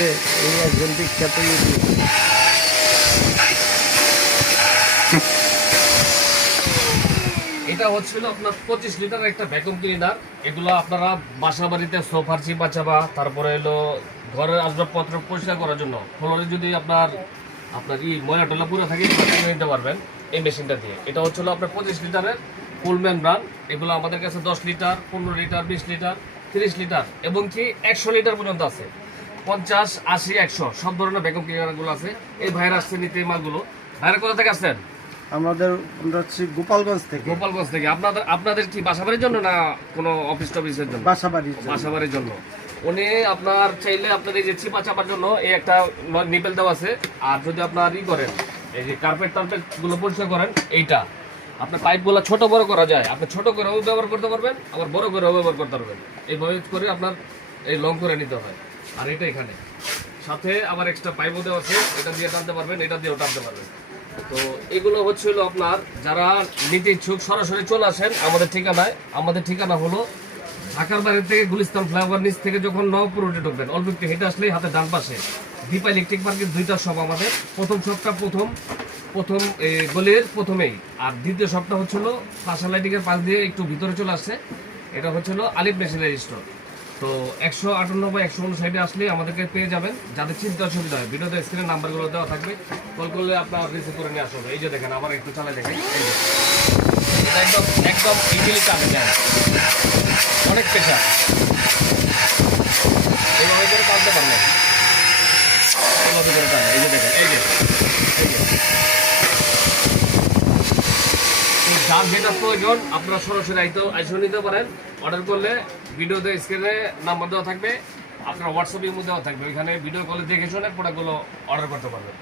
যে এই একজন বিখ্যাত ইউটিউবার। এটা হচ্ছিল আপনার 25 লিটার একটা ভ্যাকুয়াম ক্লিনার। এগুলো আপনারা বাসা বাড়িতে সোফার চিপা চাপা, তারপরে হলো ঘরের আসবাবপত্র পরিষ্কার করার জন্য, ফ্লোরে যদি আপনার ময়লা টলা পুরো থাকে নিতে পারবেন এই মেশিনটা দিয়ে। এটা হচ্ছিল আপনার 25 লিটারের ফুলম্যান ব্র্যান্ড। এগুলো আমাদের কাছে 10 লিটার, 15 লিটার, 20 লিটার, 30 লিটার এবং কি 100 লিটার পর্যন্ত আছে। 50, 80, 100 সব ধরনের ভ্যাকুয়াম ক্লিনারগুলো আছে। এই ভাইরা আসছে নিতে এই মালগুলো। ভাইরা কোথা থেকে আসছেন? আমরা হচ্ছে গোপালগঞ্জ থেকে। গোপালগঞ্জ থেকে। আপনাদের কি বাসাবাড়ির জন্য না কোনো অফিস টফিসের জন্য? বাসাবাড়ির জন্য। উনি আপনার চাইলে আপনার এই যে চিপা চাপার জন্য এই একটা নিপেল দেওয়া আছে। আর যদি আপনার করেন এই যে কার্পেট গুলো পরিষ্কার করেন, এইটা আপনার পাইপগুলো ছোট বড় করা যায়। আপনি ছোট করেও ব্যবহার করতে পারবেন, আবার বড় করেও ব্যবহার করতে পারবেন। এইভাবে করে আপনার এই লং করে নিতে হয়। আর এটা এখানে সাথে আবার এক্সট্রা পাইপও দেওয়া আছে, এটা দিয়ে টানতে পারবেন, এটা দিয়েও টানতে পারবেন। তো এগুলো হচ্ছিল আপনার যারা নিতে ইচ্ছুক সরাসরি চলে আসেন আমাদের ঠিকানায়। আমাদের ঠিকানা হলো ঢাকার বাইরে থেকে গুলিস্তান ফ্লাইওভার নিচ থেকে যখন নবপুর রোডে ঢুকবেন, অল্প একটু হেঁটে আসলে হাতে ডান পাশে দীপা ইলেকট্রিক পার্কের 2টা শপ আমাদের। প্রথম শপটা প্রথম গলির প্রথমেই, আর দ্বিতীয় শপটা হচ্ছিল পাশা লাইটিংয়ের পাশ দিয়ে একটু ভিতরে চলে আসছে। এটা হচ্ছিল আলিফ মেশিনারি স্টোর। তো 158 বা 159 আসলে আমাদেরকে পেয়ে যাবেন। যাদের চিন্তা অসুবিধা হয় ভিডিওতে স্ক্রিনের নাম্বারগুলো দেওয়া থাকবে, কল করলে আপনার রিসিভ করে নিয়ে আসবে। এই যে দেখেন, আবার একটু চালাই দেখেন, এই যে এটা একদম ইজিলি কাটে যায়, অনেক প্রেশার। এইভাবে করে টানতে পারবেন, এইভাবে করে টানে। এই যে দেখেন, এই যে যার যেটা প্রয়োজন আপনারা সরাসরি আইসো নিতে পারেন। অর্ডার করলে ভিডিওতে স্ক্রিনে নাম্বার দেওয়া থাকবে, আপনার হোয়াটসঅ্যাপ ইমো দেওয়া থাকবে, ওইখানে ভিডিও কলে দেখে শুনে প্রোডাক্টগুলো অর্ডার করতে পারবেন।